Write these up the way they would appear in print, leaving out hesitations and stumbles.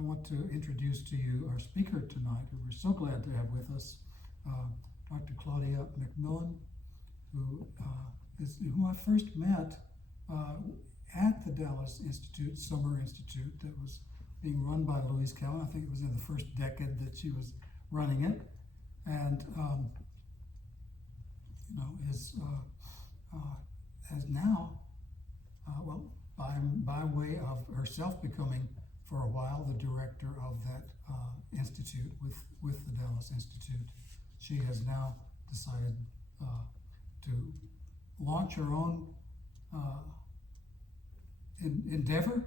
I want to introduce to you our speaker tonight, who we're so glad to have with us, Dr. Claudia MacMillan, who I first met at the Dallas Institute, Summer Institute, that was being run by Louise Cowan. I think it was in the first decade that she was running it, and has now, by way of herself becoming for a while the director of that institute with the Dallas Institute, she has now decided to launch her own endeavor,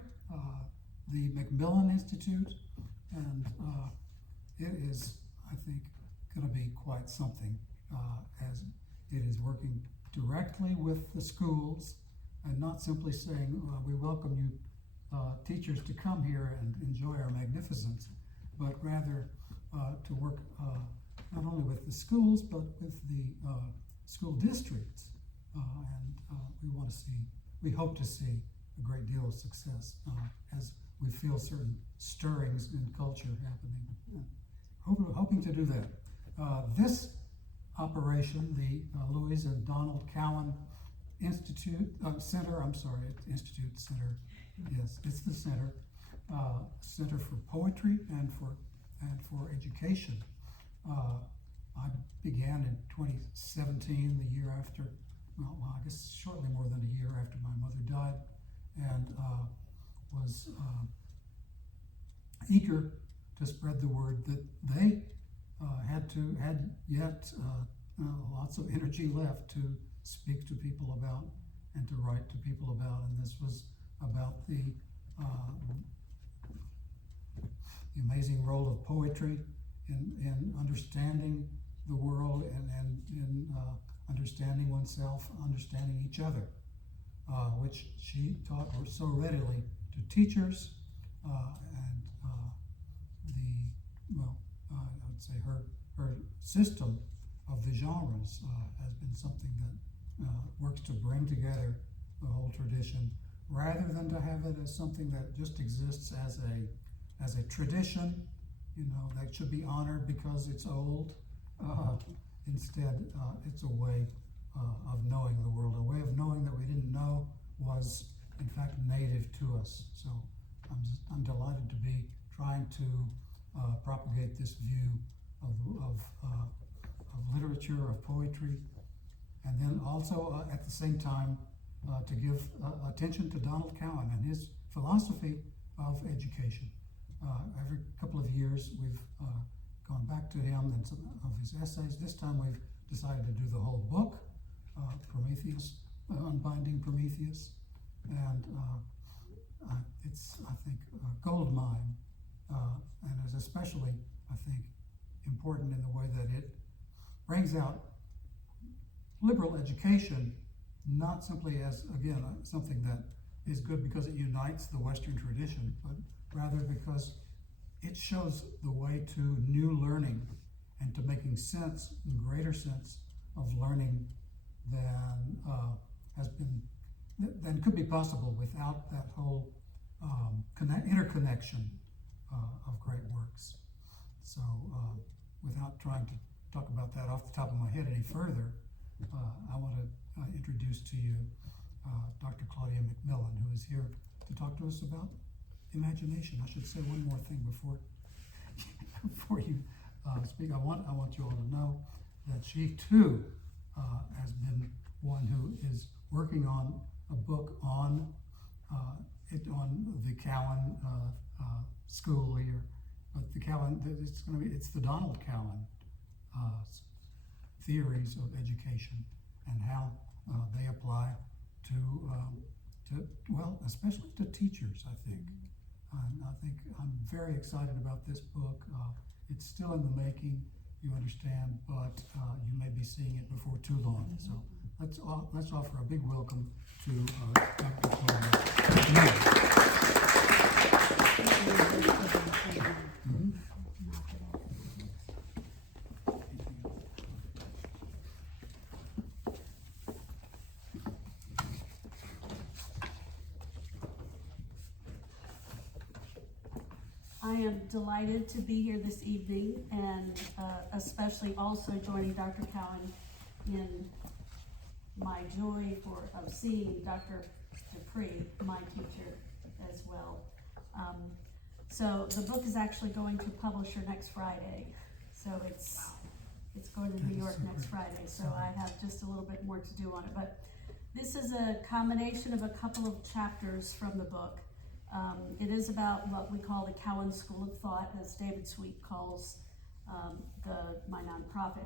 the MacMillan Institute, and it is, I think, going to be quite something, as it is working directly with the schools and not simply saying, we welcome you teachers to come here and enjoy our magnificence, but rather to work not only with the schools, but with the school districts. We hope to see a great deal of success as we feel certain stirrings in culture happening. Hoping to do that. This operation, the Louise and Donald Cowan Institute Center, Institute Center, yes, it's the center, Center for Poetry and for Education. I began in 2017, the year after, I guess shortly more than a year after my mother died, and was eager to spread the word that they had yet lots of energy left to speak to people about and to write to people about, and this was about the amazing role of poetry in understanding the world and in understanding oneself, understanding each other, which she taught so readily to teachers, I would say her system of the genres has been something that works to bring together the whole tradition, rather than to have it as something that just exists as a tradition, that should be honored because it's old. Instead, it's a way of knowing the world, a way of knowing that we didn't know was in fact native to us. So I'm delighted to be trying to propagate this view of literature, of poetry, and then also at the same time to give attention to Donald Cowan and his philosophy of education. Every couple of years we've gone back to him and some of his essays. This time we've decided to do the whole book, Prometheus, Unbinding Prometheus, and it's, I think, a gold mine, and is especially, I think, important in the way that it brings out liberal education, not simply as, again, something that is good because it unites the Western tradition, but rather because it shows the way to new learning and to making sense, greater sense of learning than could be possible without that whole interconnection of great works. So without trying to talk about that off the top of my head any further, I want to introduce to you Dr. Claudia MacMillan, who is here to talk to us about imagination. I should say one more thing before you speak. I want you all to know that she too has been one who is working on a book on the Cowan school here, but the Cowan, it's the Donald Cowan theories of education and how they apply to especially to teachers, I think. I think I'm very excited about this book. It's still in the making, you understand, but you may be seeing it before too long. So let's offer a big welcome to Dr. Cowan. I am delighted to be here this evening, and especially also joining Dr. Cowan in my joy of seeing Dr. Dupree, my teacher, as well. So the book is actually going to publisher next Friday, so it's going to New York next Friday, so I have just a little bit more to do on it. But this is a combination of a couple of chapters from the book. It is about what we call the Cowan School of Thought, as David Sweet calls my nonprofit.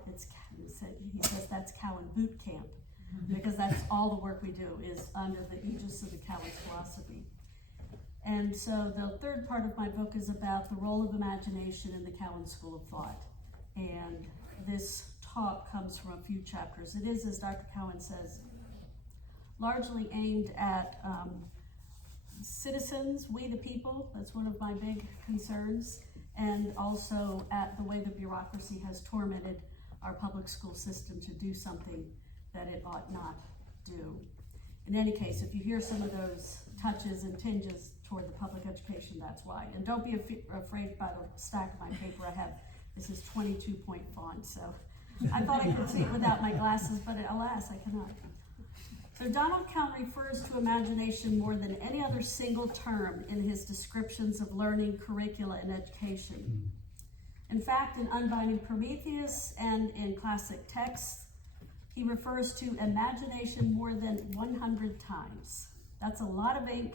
He says that's Cowan Boot Camp, because that's all the work we do is under the aegis of the Cowan philosophy. And so the third part of my book is about the role of imagination in the Cowan School of Thought. And this talk comes from a few chapters. It is, as Dr. Cowan says, largely aimed at citizens, we the people. That's one of my big concerns, and also at the way the bureaucracy has tormented our public school system to do something that it ought not do. In any case, if you hear some of those touches and tinges toward the public education, that's why. And don't be afraid by the stack of my paper I have. This is 22-point font, so I thought I could see it without my glasses, but alas, I cannot. So Donald Cowan refers to imagination more than any other single term in his descriptions of learning, curricula, and education. In fact, in Unbinding Prometheus and in classic texts, he refers to imagination more than 100 times. That's a lot of ink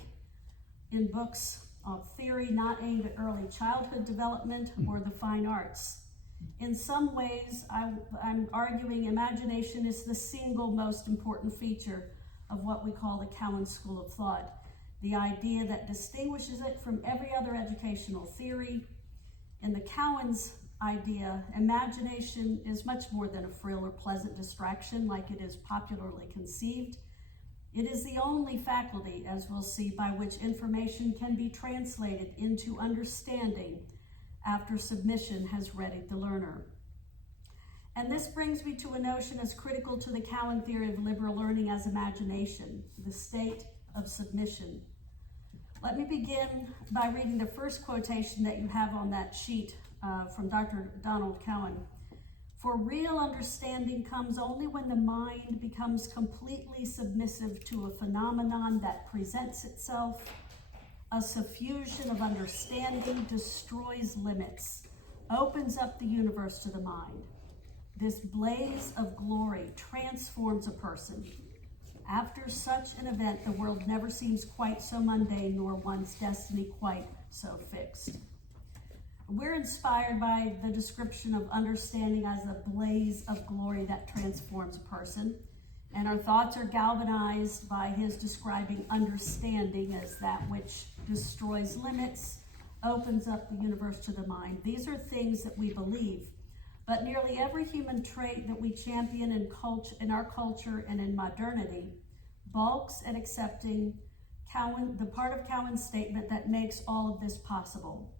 in books of theory not aimed at early childhood development or the fine arts. In some ways, I'm arguing imagination is the single most important feature of what we call the Cowan School of Thought, the idea that distinguishes it from every other educational theory. In the Cowan's idea, imagination is much more than a frill or pleasant distraction like it is popularly conceived. It is the only faculty, as we'll see, by which information can be translated into understanding after submission has readied the learner. And this brings me to a notion as critical to the Cowan theory of liberal learning as imagination, the state of submission. Let me begin by reading the first quotation that you have on that sheet from Dr. Donald Cowan. For real understanding comes only when the mind becomes completely submissive to a phenomenon that presents itself. A suffusion of understanding destroys limits, opens up the universe to the mind. This blaze of glory transforms a person. After such an event, the world never seems quite so mundane, nor one's destiny quite so fixed. We're inspired by the description of understanding as a blaze of glory that transforms a person, and our thoughts are galvanized by his describing understanding as that which destroys limits, opens up the universe to the mind. These are things that we believe, but nearly every human trait that we champion in our culture and in modernity balks at accepting the part of Cowan's statement that makes all of this possible.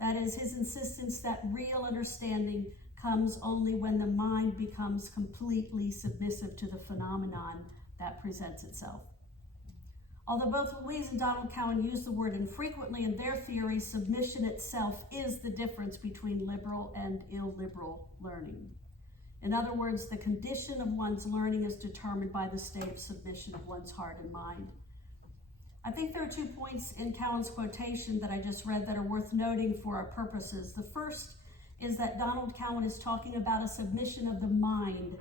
That is his insistence that real understanding comes only when the mind becomes completely submissive to the phenomenon that presents itself. Although both Louise and Donald Cowan use the word infrequently in their theory, submission itself is the difference between liberal and illiberal learning. In other words, the condition of one's learning is determined by the state of submission of one's heart and mind. I think there are 2 points in Cowan's quotation that I just read that are worth noting for our purposes. The first is that Donald Cowan is talking about a submission of the mind,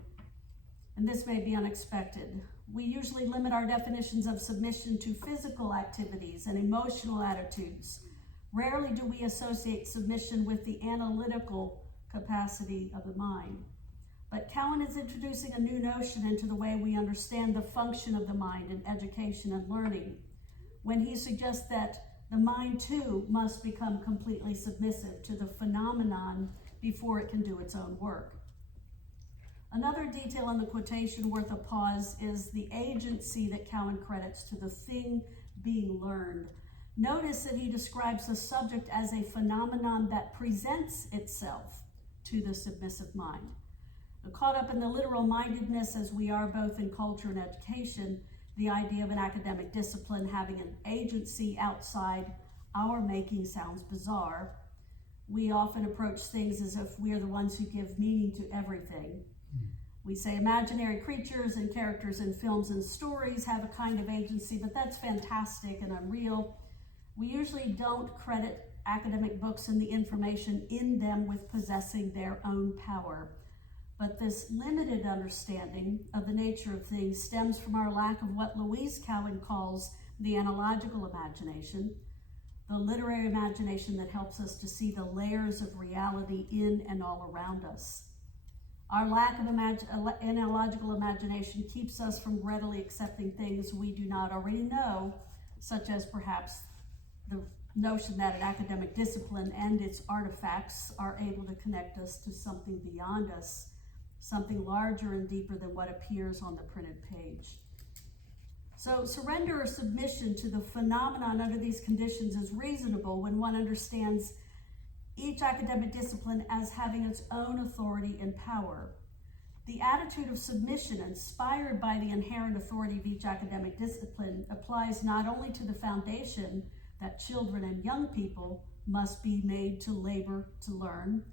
and this may be unexpected. We usually limit our definitions of submission to physical activities and emotional attitudes. Rarely do we associate submission with the analytical capacity of the mind. But Cowan is introducing a new notion into the way we understand the function of the mind in education and learning, when he suggests that the mind too must become completely submissive to the phenomenon before it can do its own work. Another detail in the quotation worth a pause is the agency that Cowan credits to the thing being learned. Notice that he describes the subject as a phenomenon that presents itself to the submissive mind. Caught up in the literal mindedness as we are both in culture and education, the idea of an academic discipline having an agency outside our making sounds bizarre. We often approach things as if we are the ones who give meaning to everything. We say imaginary creatures and characters in films and stories have a kind of agency, but that's fantastic and unreal. We usually don't credit academic books and the information in them with possessing their own power. But this limited understanding of the nature of things stems from our lack of what Louise Cowan calls the analogical imagination, the literary imagination that helps us to see the layers of reality in and all around us. Our lack of analogical imagination keeps us from readily accepting things we do not already know, such as perhaps the notion that an academic discipline and its artifacts are able to connect us to something beyond us, something larger and deeper than what appears on the printed page. So surrender or submission to the phenomenon under these conditions is reasonable when one understands each academic discipline as having its own authority and power. The attitude of submission inspired by the inherent authority of each academic discipline applies not only to the foundation that children and young people must be made to labor to learn,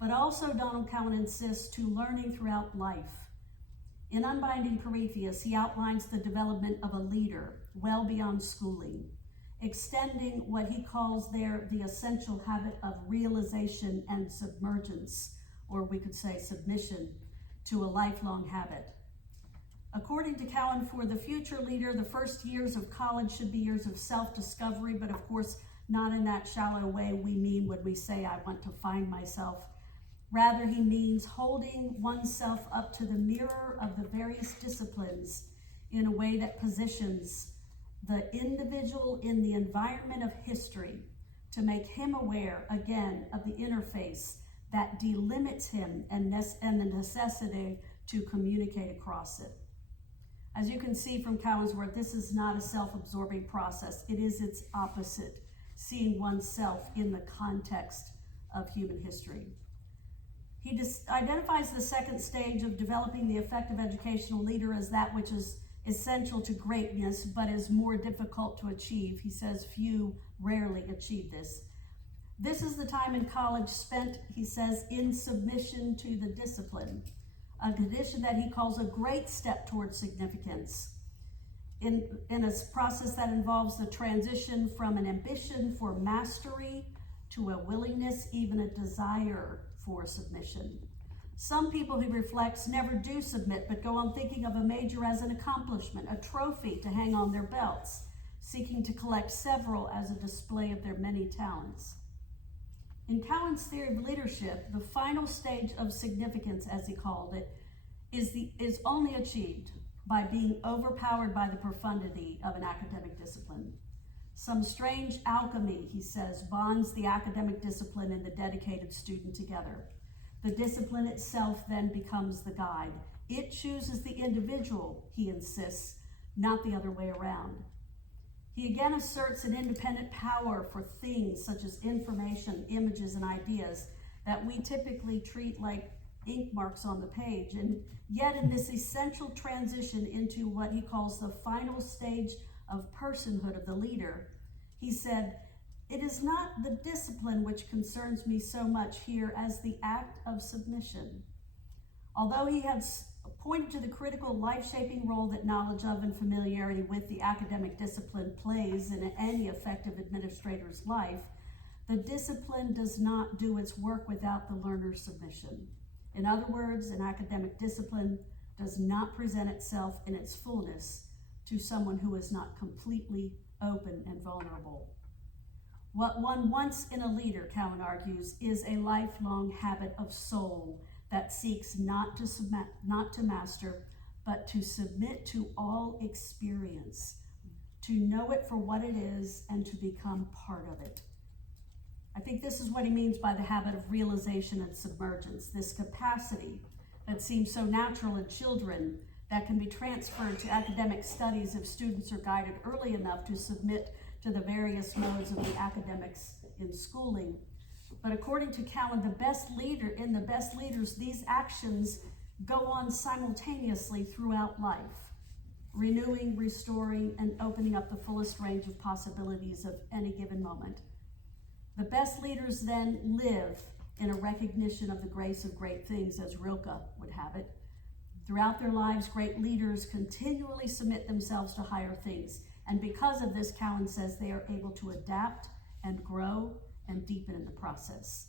but also, Donald Cowan insists, to learning throughout life. In Unbinding Prometheus, he outlines the development of a leader well beyond schooling, extending what he calls there the essential habit of realization and submergence, or we could say submission, to a lifelong habit. According to Cowan, for the future leader, the first years of college should be years of self-discovery, but of course, not in that shallow way we mean when we say, I want to find myself. Rather, he means holding oneself up to the mirror of the various disciplines in a way that positions the individual in the environment of history to make him aware, again, of the interface that delimits him and the necessity to communicate across it. As you can see from Cowan's work, this is not a self-absorbing process. It is its opposite, seeing oneself in the context of human history. He identifies the second stage of developing the effective educational leader as that which is essential to greatness, but is more difficult to achieve. He says few rarely achieve this. This is the time in college spent, he says, in submission to the discipline, a condition that he calls a great step towards significance in a process that involves the transition from an ambition for mastery to a willingness, even a desire for submission. Some people, he reflects, never do submit, but go on thinking of a major as an accomplishment, a trophy to hang on their belts, seeking to collect several as a display of their many talents. In Cowan's theory of leadership, the final stage of significance, as he called it, is only achieved by being overpowered by the profundity of an academic discipline. Some strange alchemy, he says, bonds the academic discipline and the dedicated student together. The discipline itself then becomes the guide. It chooses the individual, he insists, not the other way around. He again asserts an independent power for things such as information, images, and ideas that we typically treat like ink marks on the page. And yet in this essential transition into what he calls the final stage of personhood of the leader, he said, "It is not the discipline which concerns me so much here as the act of submission." Although he had pointed to the critical life-shaping role that knowledge of and familiarity with the academic discipline plays in any effective administrator's life, the discipline does not do its work without the learner's submission. In other words, an academic discipline does not present itself in its fullness to someone who is not completely open and vulnerable. What one wants in a leader, Cowan argues, is a lifelong habit of soul that seeks not to master, but to submit to all experience, to know it for what it is and to become part of it. I think this is what he means by the habit of realization and submergence, this capacity that seems so natural in children that can be transferred to academic studies if students are guided early enough to submit to the various modes of the academics in schooling. But according to Cowan, the best leaders, these actions go on simultaneously throughout life. renewing, restoring, and opening up the fullest range of possibilities of any given moment. The best leaders then live in a recognition of the grace of great things, as Rilke would have it. Throughout their lives, great leaders continually submit themselves to higher things. And because of this, Cowan says they are able to adapt and grow and deepen in the process.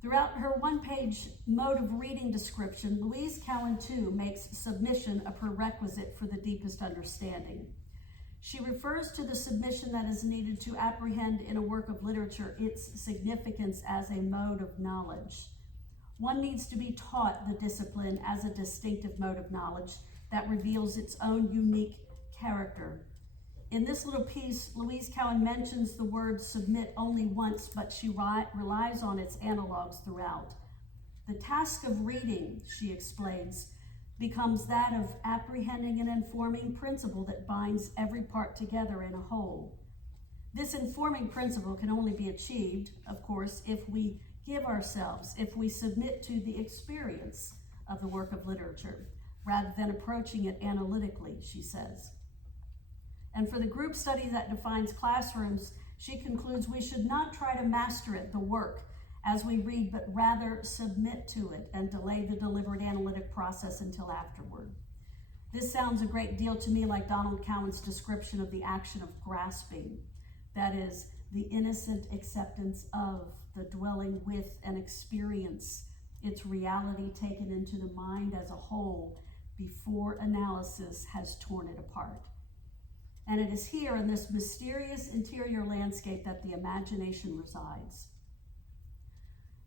Throughout her one-page mode of reading description, Louise Cowan, too, makes submission a prerequisite for the deepest understanding. She refers to the submission that is needed to apprehend in a work of literature its significance as a mode of knowledge. One needs to be taught the discipline as a distinctive mode of knowledge that reveals its own unique character. In this little piece, Louise Cowan mentions the word submit only once, but she relies on its analogs throughout. The task of reading, she explains, becomes that of apprehending an informing principle that binds every part together in a whole. This informing principle can only be achieved, of course, if we give ourselves, if we submit to the experience of the work of literature, rather than approaching it analytically, she says. And for the group study that defines classrooms, she concludes we should not try to master it, the work, as we read, but rather submit to it and delay the deliberate analytic process until afterward. This sounds a great deal to me like Donald Cowan's description of the action of grasping, that is, the innocent acceptance of, the dwelling with and experience, its reality taken into the mind as a whole before analysis has torn it apart. And it is here in this mysterious interior landscape that the imagination resides.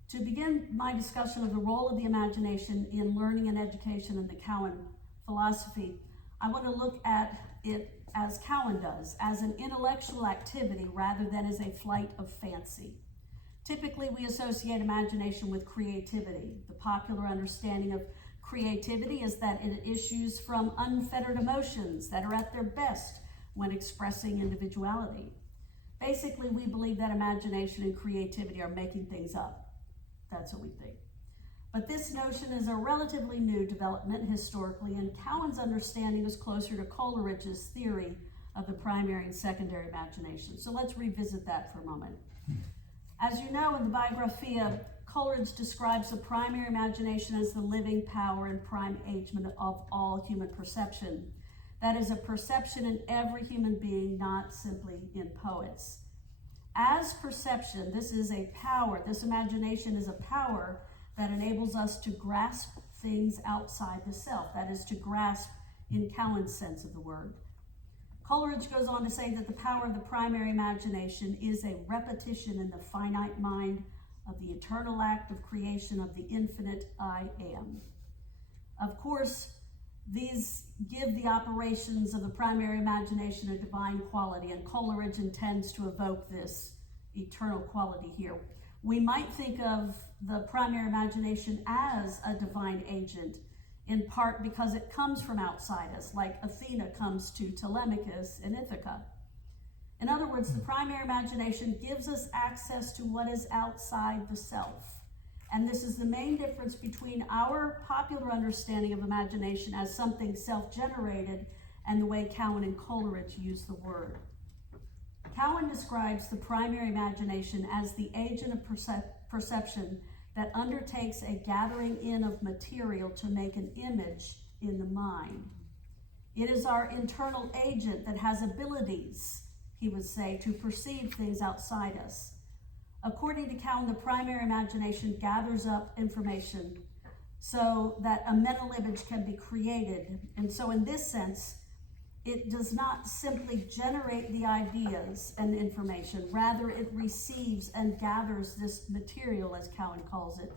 To begin my discussion of the role of the imagination in learning and education in the Cowan philosophy, I want to look at it as Cowan does, as an intellectual activity rather than as a flight of fancy. Typically, we associate imagination with creativity. The popular understanding of creativity is that it issues from unfettered emotions that are at their best when expressing individuality. Basically, we believe that imagination and creativity are making things up. That's what we think. But this notion is a relatively new development historically, and Cowan's understanding is closer to Coleridge's theory of the primary and secondary imagination. So let's revisit that for a moment. As you know, in the Biographia, Coleridge describes the primary imagination as the living power and prime agent of all human perception. That is a perception in every human being, not simply in poets. As perception, this is a power, this imagination is a power that enables us to grasp things outside the self. That is to grasp in Cowan's sense of the word. Coleridge goes on to say that the power of the primary imagination is a repetition in the finite mind of the eternal act of creation of the infinite I am. Of course, these give the operations of the primary imagination a divine quality, and Coleridge intends to evoke this eternal quality here. We might think of the primary imagination as a divine agent, in part because it comes from outside us, like Athena comes to Telemachus in Ithaca. In other words, the primary imagination gives us access to what is outside the self. And this is the main difference between our popular understanding of imagination as something self-generated and the way Cowan and Coleridge use the word. Cowan describes the primary imagination as the agent of perception that undertakes a gathering in of material to make an image in the mind. It is our internal agent that has abilities, he would say, to perceive things outside us. According to Cowan, the primary imagination gathers up information so that a mental image can be created. And so in this sense, it does not simply generate the ideas and information, rather it receives and gathers this material, as Cowan calls it,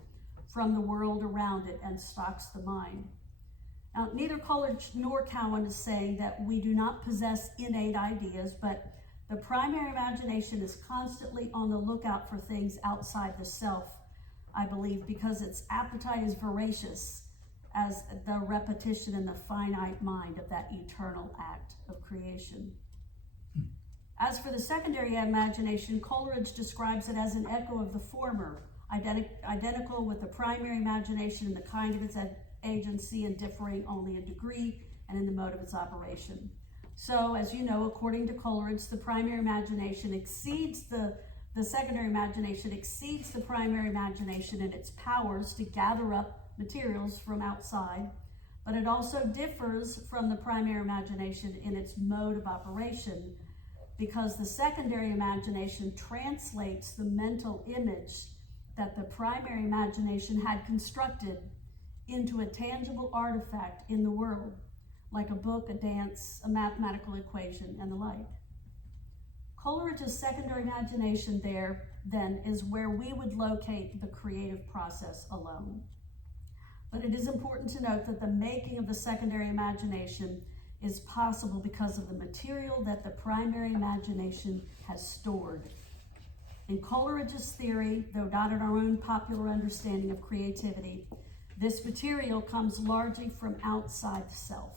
from the world around it and stocks the mind. Now, neither Coleridge nor Cowan is saying that we do not possess innate ideas, but the primary imagination is constantly on the lookout for things outside the self, I believe, because its appetite is voracious as the repetition in the finite mind of that eternal act of creation. As for the secondary imagination, Coleridge describes it as an echo of the former, identical with the primary imagination in the kind of its agency and differing only in degree and in the mode of its operation. So, as you know, according to Coleridge, the primary imagination exceeds the secondary imagination exceeds the primary imagination in its powers to gather up materials from outside, but it also differs from the primary imagination in its mode of operation, because the secondary imagination translates the mental image that the primary imagination had constructed into a tangible artifact in the world, like a book, a dance, a mathematical equation, and the like. Coleridge's secondary imagination there, then, is where we would locate the creative process alone. But it is important to note that the making of the secondary imagination is possible because of the material that the primary imagination has stored. In Coleridge's theory, though not in our own popular understanding of creativity, this material comes largely from outside the self.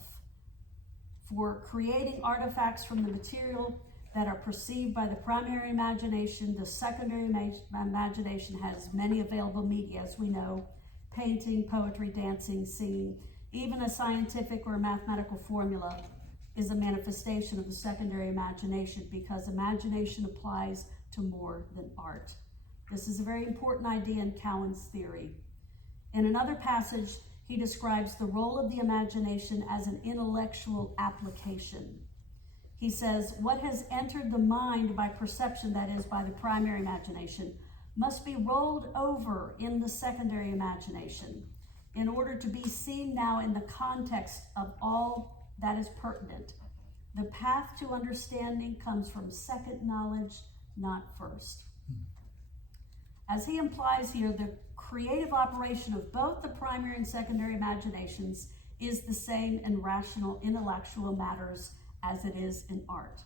For creating artifacts from the material that are perceived by the primary imagination, the secondary imagination has many available media, as we know: painting, poetry, dancing, singing. Even a scientific or mathematical formula is a manifestation of the secondary imagination, because imagination applies to more than art. This is a very important idea in Cowan's theory. In another passage, he describes the role of the imagination as an intellectual application. He says, what has entered the mind by perception, that is, by the primary imagination, must be rolled over in the secondary imagination in order to be seen now in the context of all that is pertinent. The path to understanding comes from second knowledge, not first. As he implies here, the creative operation of both the primary and secondary imaginations is the same in rational intellectual matters as it is in art.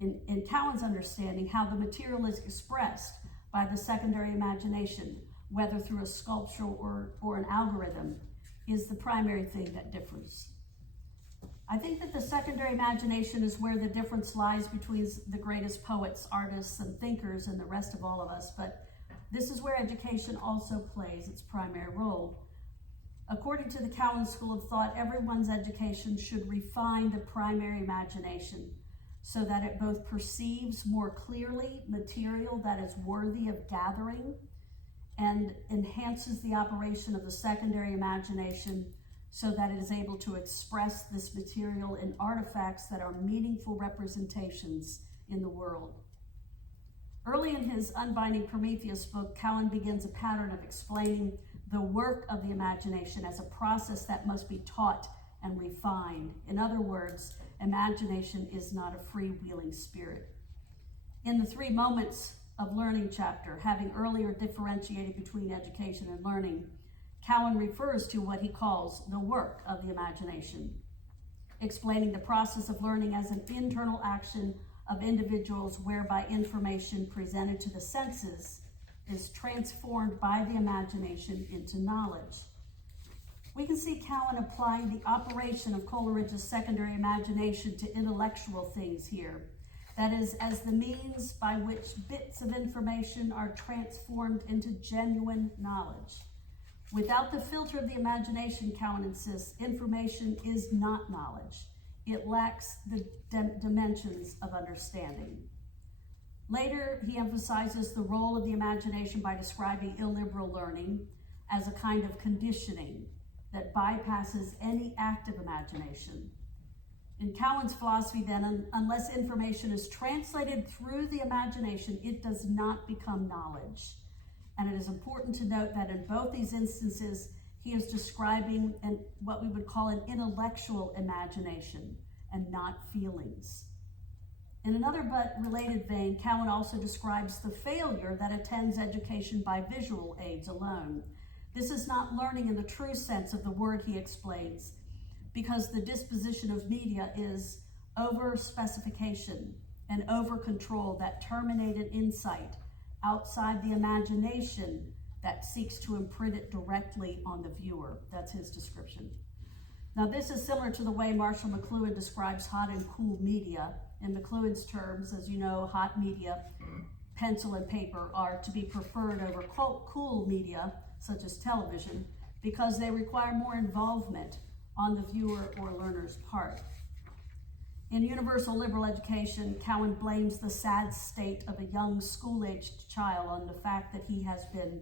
In Cowan's understanding, how the material is expressed by the secondary imagination, whether through a sculpture or an algorithm, is the primary thing that differs. I think that the secondary imagination is where the difference lies between the greatest poets, artists, and thinkers and the rest of all of us, but this is where education also plays its primary role. According to the Cowan School of Thought, everyone's education should refine the primary imagination so that it both perceives more clearly material that is worthy of gathering and enhances the operation of the secondary imagination so that it is able to express this material in artifacts that are meaningful representations in the world. Early in his Unbinding Prometheus book, Cowan begins a pattern of explaining the work of the imagination as a process that must be taught and refined. In other words, imagination is not a freewheeling spirit. In the 3 moments of learning chapter, having earlier differentiated between education and learning, Cowan refers to what he calls the work of the imagination, explaining the process of learning as an internal action of individuals whereby information presented to the senses is transformed by the imagination into knowledge. We can see Cowan applying the operation of Coleridge's secondary imagination to intellectual things here. That is, as the means by which bits of information are transformed into genuine knowledge. Without the filter of the imagination, Cowan insists, information is not knowledge. It lacks the dimensions of understanding. Later, he emphasizes the role of the imagination by describing illiberal learning as a kind of conditioning that bypasses any active imagination. In Cowan's philosophy, then, unless information is translated through the imagination, it does not become knowledge. And it is important to note that in both these instances, he is describing what we would call an intellectual imagination and not feelings. In another but related vein, Cowan also describes the failure that attends education by visual aids alone. This is not learning in the true sense of the word, he explains, because the disposition of media is over-specification and over-control that terminate an insight outside the imagination that seeks to imprint it directly on the viewer. That's his description. Now, this is similar to the way Marshall McLuhan describes hot and cool media. In McLuhan's terms, as you know, hot media, pencil and paper, are to be preferred over cool media, such as television, because they require more involvement, on the viewer or learner's part. In Universal Liberal Education, Cowan blames the sad state of a young school-aged child on the fact that he has been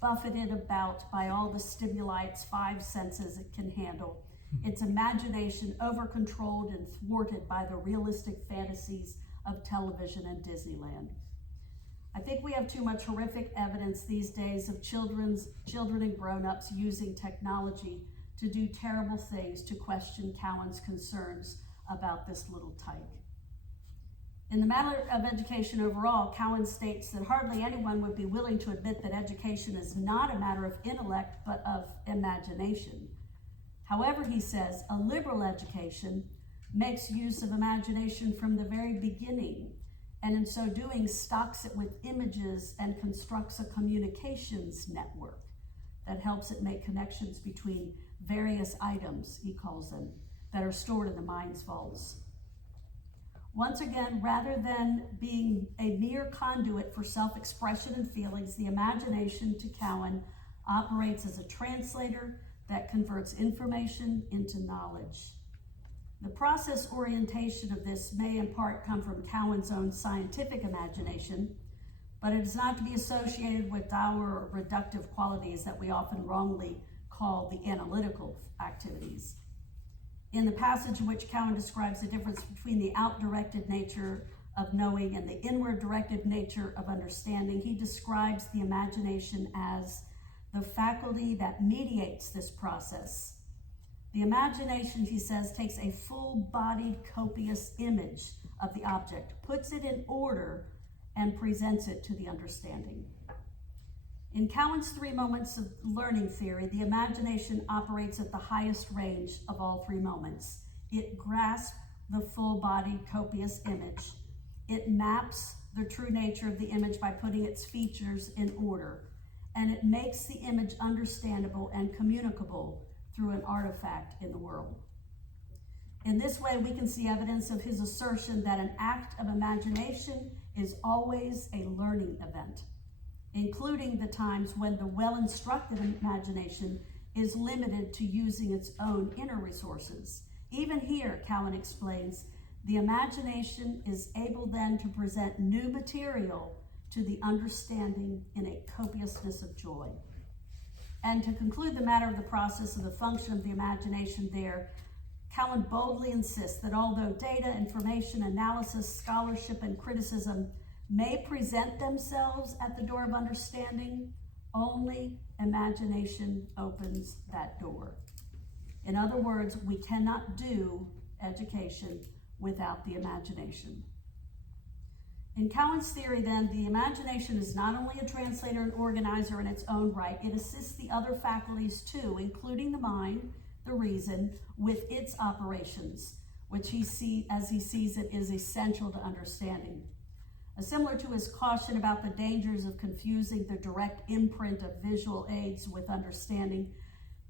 buffeted about by all the stimuli its five senses it can handle, its imagination over-controlled and thwarted by the realistic fantasies of television and Disneyland. I think we have too much horrific evidence these days of children and grown-ups using technology to do terrible things to question Cowan's concerns about this little tyke. In the matter of education overall, Cowan states that hardly anyone would be willing to admit that education is not a matter of intellect, but of imagination. However, he says, a liberal education makes use of imagination from the very beginning, and in so doing stocks it with images and constructs a communications network that helps it make connections between various items, he calls them, that are stored in the mind's vaults. Once again, rather than being a mere conduit for self-expression and feelings, the imagination to Cowan operates as a translator that converts information into knowledge. The process orientation of this may in part come from Cowan's own scientific imagination, but it is not to be associated with dour or reductive qualities that we often wrongly call the analytical activities. In the passage in which Cowan describes the difference between the out-directed nature of knowing and the inward-directed nature of understanding, he describes the imagination as the faculty that mediates this process. The imagination, he says, takes a full-bodied, copious image of the object, puts it in order, and presents it to the understanding. In Cowan's 3 moments of learning theory, the imagination operates at the highest range of all 3 moments. It grasps the full-bodied, copious image. It maps the true nature of the image by putting its features in order, and it makes the image understandable and communicable through an artifact in the world. In this way, we can see evidence of his assertion that an act of imagination is always a learning event, including the times when the well-instructed imagination is limited to using its own inner resources. Even here, Cowan explains, the imagination is able then to present new material to the understanding in a copiousness of joy. And to conclude the matter of the process of the function of the imagination there, Cowan boldly insists that although data, information, analysis, scholarship, and criticism may present themselves at the door of understanding, only imagination opens that door. In other words, we cannot do education without the imagination. In Cowan's theory, then, the imagination is not only a translator and organizer in its own right, it assists the other faculties too, including the mind, the reason, with its operations, which as he sees it, is essential to understanding. Similar to his caution about the dangers of confusing the direct imprint of visual aids with understanding,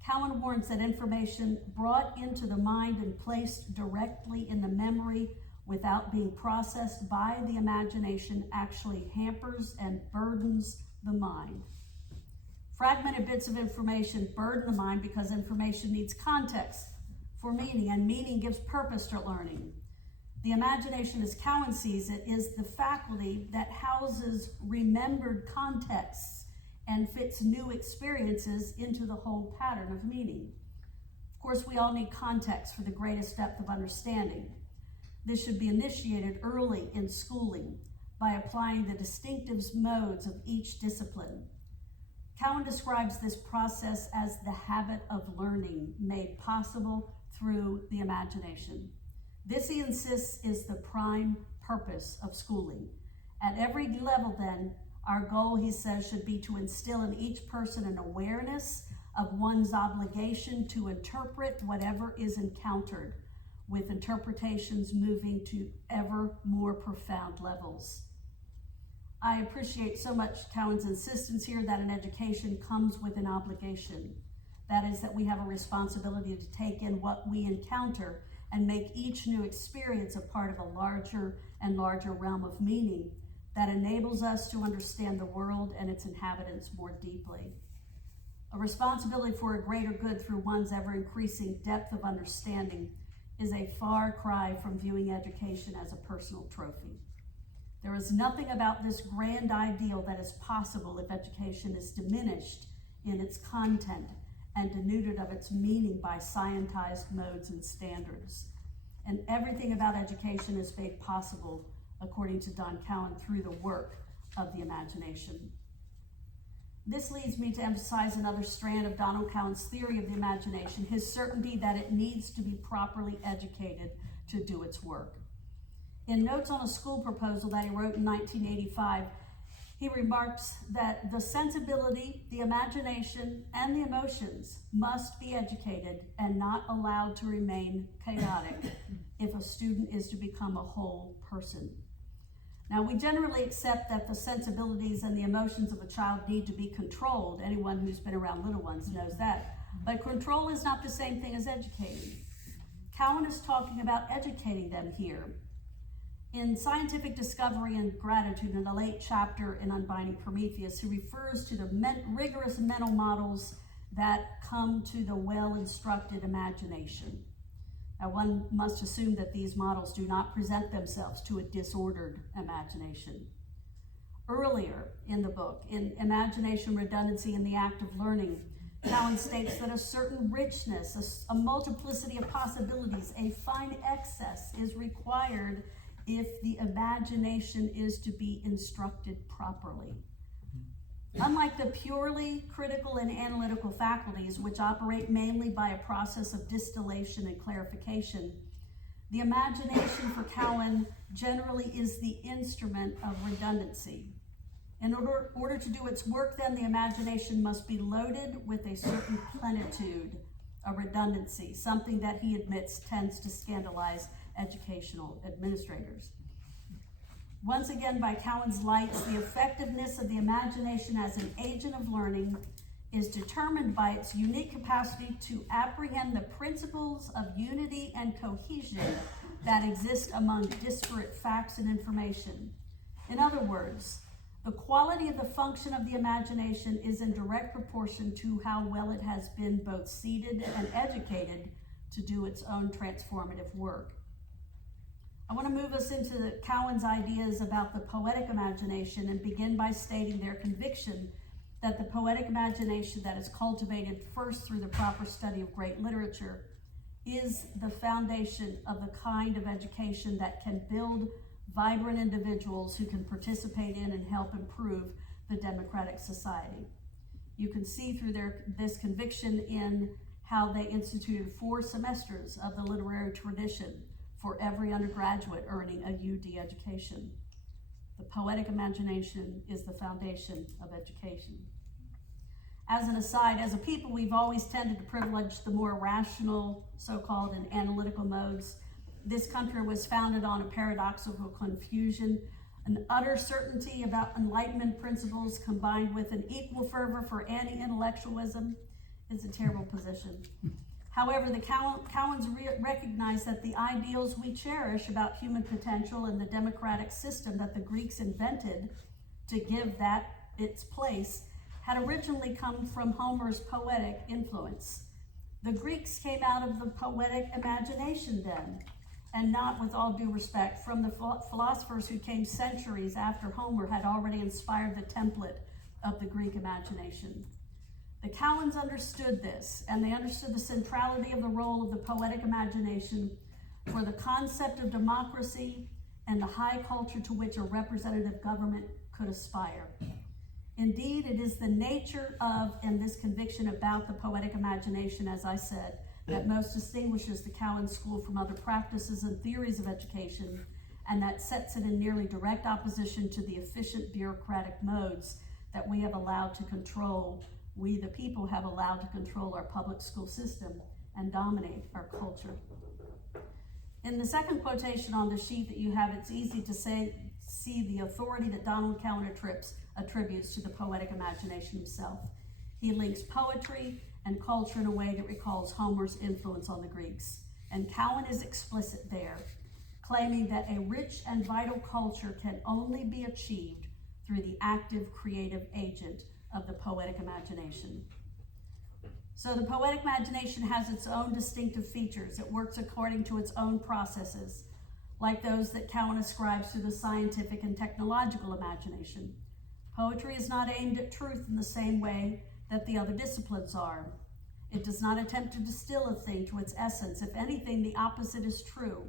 Cowan warns that information brought into the mind and placed directly in the memory without being processed by the imagination actually hampers and burdens the mind. Fragmented bits of information burden the mind because information needs context for meaning, and meaning gives purpose to learning. The imagination, as Cowan sees it, is the faculty that houses remembered contexts and fits new experiences into the whole pattern of meaning. Of course, we all need context for the greatest depth of understanding. This should be initiated early in schooling by applying the distinctive modes of each discipline. Cowan describes this process as the habit of learning made possible through the imagination. This, he insists, is the prime purpose of schooling. At every level, then, our goal, he says, should be to instill in each person an awareness of one's obligation to interpret whatever is encountered, with interpretations moving to ever more profound levels. I appreciate so much Cowan's insistence here that an education comes with an obligation. That is, that we have a responsibility to take in what we encounter and make each new experience a part of a larger and larger realm of meaning that enables us to understand the world and its inhabitants more deeply. A responsibility for a greater good through one's ever-increasing depth of understanding is a far cry from viewing education as a personal trophy. There is nothing about this grand ideal that is possible if education is diminished in its content and denuded of its meaning by scientized modes and standards. And everything about education is made possible, according to Don Cowan, through the work of the imagination. This leads me to emphasize another strand of Donald Cowan's theory of the imagination, his certainty that it needs to be properly educated to do its work. In Notes on a School Proposal that he wrote in 1985, he remarks that the sensibility, the imagination, and the emotions must be educated and not allowed to remain chaotic if a student is to become a whole person. Now, we generally accept that the sensibilities and the emotions of a child need to be controlled. Anyone who's been around little ones knows that. But control is not the same thing as educating. Cowan is talking about educating them here. In Scientific Discovery and Gratitude, in the late chapter in Unbinding Prometheus, he refers to the rigorous mental models that come to the well-instructed imagination. Now, one must assume that these models do not present themselves to a disordered imagination. Earlier in the book, in Imagination, Redundancy, and the Act of Learning, Cowan states that a certain richness, a multiplicity of possibilities, a fine excess is required if the imagination is to be instructed properly. Unlike the purely critical and analytical faculties, which operate mainly by a process of distillation and clarification, the imagination for Cowan generally is the instrument of redundancy. In order to do its work, then, the imagination must be loaded with a certain plenitude, a redundancy, something that he admits tends to scandalize educational administrators. Once again, by Cowan's lights, the effectiveness of the imagination as an agent of learning is determined by its unique capacity to apprehend the principles of unity and cohesion that exist among disparate facts and information. In other words, the quality of the function of the imagination is in direct proportion to how well it has been both seeded and educated to do its own transformative work. I want to move us into Cowan's ideas about the poetic imagination and begin by stating their conviction that the poetic imagination that is cultivated first through the proper study of great literature is the foundation of the kind of education that can build vibrant individuals who can participate in and help improve the democratic society. You can see through this conviction in how they instituted 4 semesters of the literary tradition for every undergraduate earning a UD education. The poetic imagination is the foundation of education. As an aside, as a people, we've always tended to privilege the more rational, so-called, and analytical modes. This country was founded on a paradoxical confusion, an utter certainty about Enlightenment principles combined with an equal fervor for anti-intellectualism is a terrible position. However, the Cowans recognize that the ideals we cherish about human potential and the democratic system that the Greeks invented to give that its place had originally come from Homer's poetic influence. The Greeks came out of the poetic imagination then, and not, with all due respect, from the philosophers who came centuries after Homer had already inspired the template of the Greek imagination. The Cowans understood this, and they understood the centrality of the role of the poetic imagination for the concept of democracy and the high culture to which a representative government could aspire. Indeed, it is the nature of and this conviction about the poetic imagination, as I said, that most distinguishes the Cowan School from other practices and theories of education, and that sets it in nearly direct opposition to the efficient bureaucratic modes that we have allowed to control. We, the people, have allowed to control our public school system and dominate our culture. In the second quotation on the sheet that you have, it's easy to see the authority that Donald Cowan attributes to the poetic imagination himself. He links poetry and culture in a way that recalls Homer's influence on the Greeks. And Cowan is explicit there, claiming that a rich and vital culture can only be achieved through the active creative agent of the poetic imagination. So the poetic imagination has its own distinctive features. It works according to its own processes, like those that Cowan ascribes to the scientific and technological imagination. Poetry is not aimed at truth in the same way that the other disciplines are. It does not attempt to distill a thing to its essence. If anything, the opposite is true.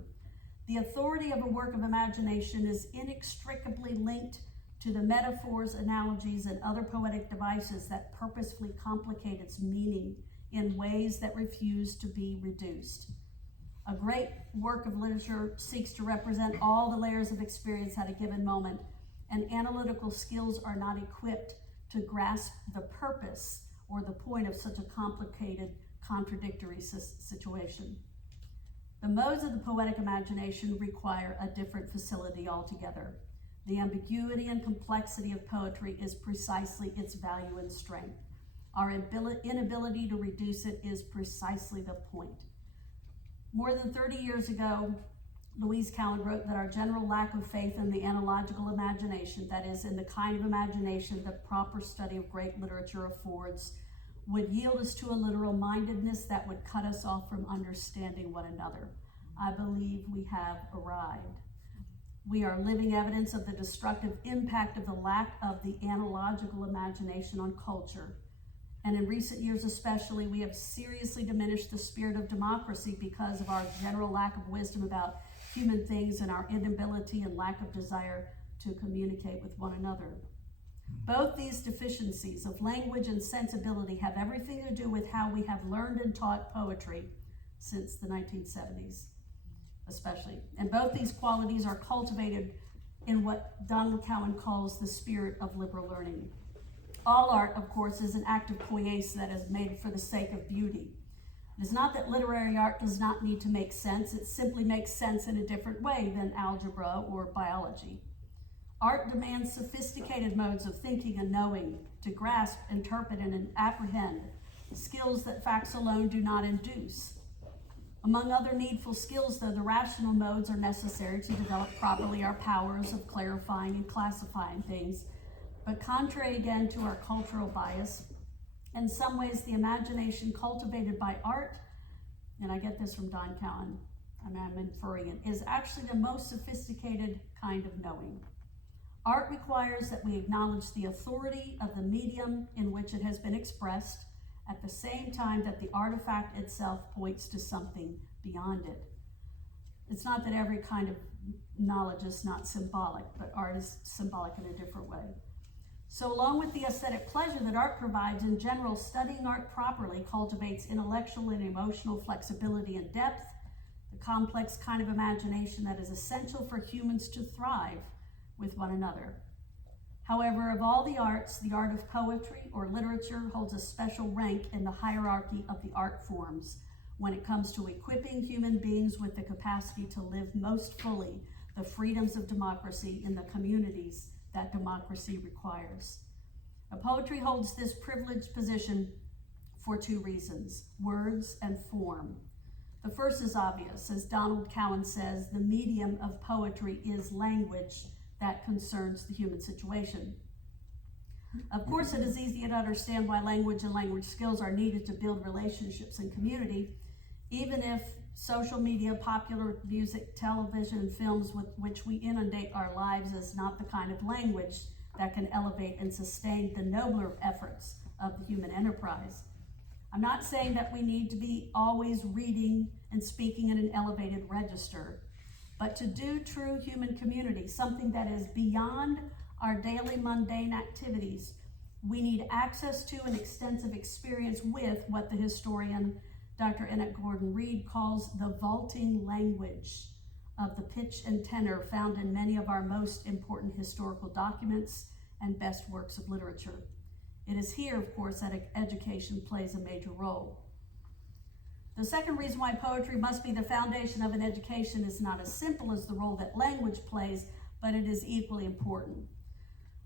The authority of a work of imagination is inextricably linked to the metaphors, analogies, and other poetic devices that purposefully complicate its meaning in ways that refuse to be reduced. A great work of literature seeks to represent all the layers of experience at a given moment, and analytical skills are not equipped to grasp the purpose or the point of such a complicated, contradictory situation. The modes of the poetic imagination require a different facility altogether. The ambiguity and complexity of poetry is precisely its value and strength. Our inability to reduce it is precisely the point. More than 30 years ago, Louise Cowan wrote that our general lack of faith in the analogical imagination, that is, in the kind of imagination that proper study of great literature affords, would yield us to a literal mindedness that would cut us off from understanding one another. I believe we have arrived. We are living evidence of the destructive impact of the lack of the analogical imagination on culture. And in recent years especially, we have seriously diminished the spirit of democracy because of our general lack of wisdom about human things and our inability and lack of desire to communicate with one another. Both these deficiencies of language and sensibility have everything to do with how we have learned and taught poetry since the 1970s, especially. And both these qualities are cultivated in what Donald Cowan calls the spirit of liberal learning. All art, of course, is an act of poiesis that is made for the sake of beauty. It is not that literary art does not need to make sense. It simply makes sense in a different way than algebra or biology. Art demands sophisticated modes of thinking and knowing to grasp, interpret, and apprehend, skills that facts alone do not induce. Among other needful skills, though, the rational modes are necessary to develop properly our powers of clarifying and classifying things. But contrary again to our cultural bias, in some ways the imagination cultivated by art, and I get this from Don Cowan, I'm inferring it, is actually the most sophisticated kind of knowing. Art requires that we acknowledge the authority of the medium in which it has been expressed, at the same time that the artifact itself points to something beyond it. It's not that every kind of knowledge is not symbolic, but art is symbolic in a different way. So along with the aesthetic pleasure that art provides, in general, studying art properly cultivates intellectual and emotional flexibility and depth, the complex kind of imagination that is essential for humans to thrive with one another. However, of all the arts, the art of poetry or literature holds a special rank in the hierarchy of the art forms when it comes to equipping human beings with the capacity to live most fully the freedoms of democracy in the communities that democracy requires. Poetry holds this privileged position for two reasons: words and form. The first is obvious. As Donald Cowan says, the medium of poetry is language that concerns the human situation. Of course, it is easy to understand why language and language skills are needed to build relationships in community, even if social media, popular music, television, and films with which we inundate our lives is not the kind of language that can elevate and sustain the nobler efforts of the human enterprise. I'm not saying that we need to be always reading and speaking in an elevated register, but to do true human community, something that is beyond our daily mundane activities, we need access to and extensive experience with what the historian Dr. Enoch Gordon Reed calls the vaulting language of the pitch and tenor found in many of our most important historical documents and best works of literature. It is here, of course, that education plays a major role. The second reason why poetry must be the foundation of an education is not as simple as the role that language plays, but it is equally important.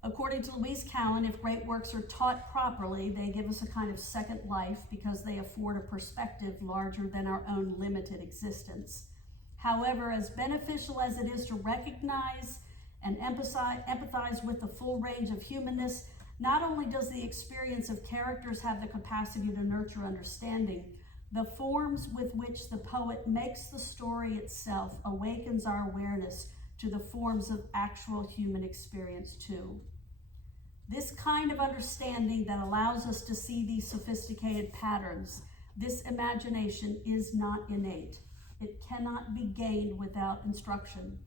According to Louise Cowan, if great works are taught properly, they give us a kind of second life because they afford a perspective larger than our own limited existence. However, as beneficial as it is to recognize and empathize with the full range of humanness Not only does the experience of characters have the capacity to nurture understanding, the forms with which the poet makes the story itself awakens our awareness to the forms of actual human experience too. This kind of understanding that allows us to see these sophisticated patterns, this imagination is not innate. It cannot be gained without instruction.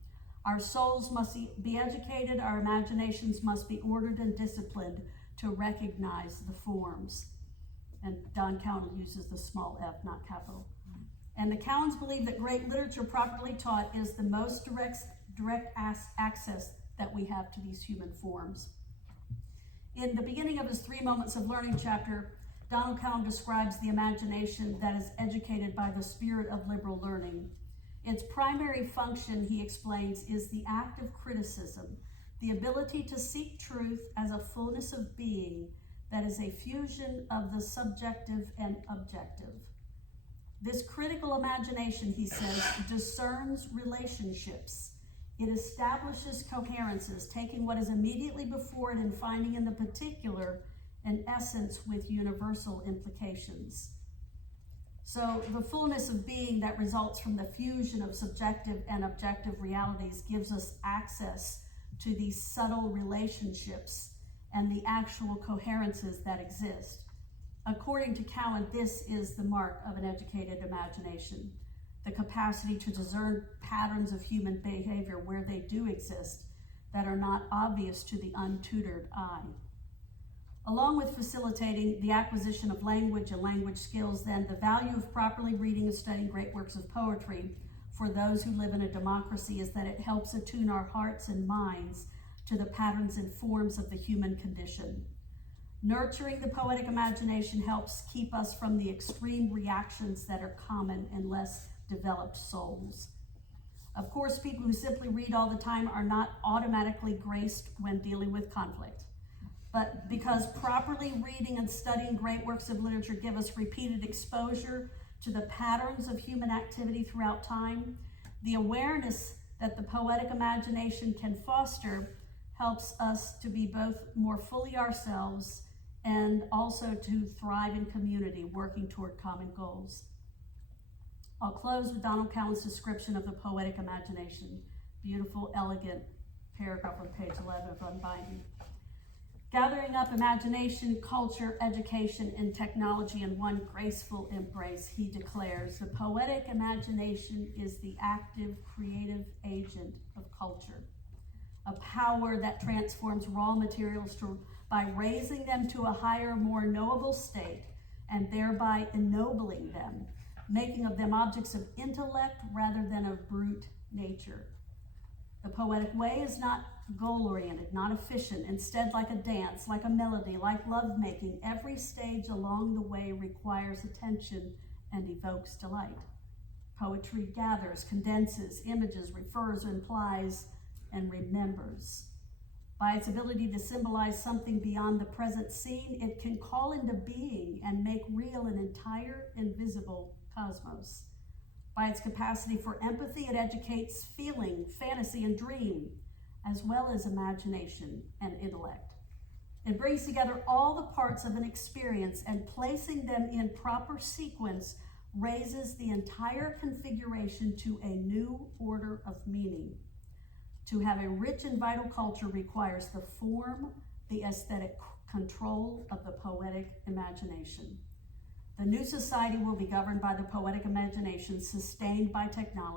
Our souls must be educated, our imaginations must be ordered and disciplined to recognize the forms. And Don Cowan uses the small f, not capital. And the Cowans believe that great literature properly taught is the most direct access that we have to these human forms. In the beginning of his 3 Moments of Learning chapter, Donald Cowan describes the imagination that is educated by the spirit of liberal learning. Its primary function, he explains, is the act of criticism, the ability to seek truth as a fullness of being that is a fusion of the subjective and objective. This critical imagination, he says, discerns relationships. It establishes coherences, taking what is immediately before it and finding in the particular an essence with universal implications. So the fullness of being that results from the fusion of subjective and objective realities gives us access to these subtle relationships and the actual coherences that exist. According to Cowan, this is the mark of an educated imagination, the capacity to discern patterns of human behavior where they do exist that are not obvious to the untutored eye. Along with facilitating the acquisition of language and language skills, then, the value of properly reading and studying great works of poetry for those who live in a democracy is that it helps attune our hearts and minds to the patterns and forms of the human condition. Nurturing the poetic imagination helps keep us from the extreme reactions that are common in less developed souls. Of course, people who simply read all the time are not automatically graced when dealing with conflict. But because properly reading and studying great works of literature give us repeated exposure to the patterns of human activity throughout time, the awareness that the poetic imagination can foster helps us to be both more fully ourselves and also to thrive in community, working toward common goals. I'll close with Donald Cowan's description of the poetic imagination. Beautiful, elegant paragraph on page 11 of Unbinding. Gathering up imagination, culture, education, and technology in one graceful embrace, he declares, the poetic imagination is the active, creative agent of culture, a power that transforms raw materials by raising them to a higher, more knowable state, and thereby ennobling them, making of them objects of intellect rather than of brute nature. The poetic way is not goal-oriented, not efficient, instead like a dance, like a melody, like lovemaking. Every stage along the way requires attention and evokes delight. Poetry gathers, condenses, images, refers, implies, and remembers. By its ability to symbolize something beyond the present scene, it can call into being and make real an entire invisible cosmos. By its capacity for empathy, it educates feeling, fantasy, and dream, as well as imagination and intellect. It brings together all the parts of an experience, and placing them in proper sequence raises the entire configuration to a new order of meaning. To have a rich and vital culture requires the form, the aesthetic control of the poetic imagination. The new society will be governed by the poetic imagination, sustained by technology.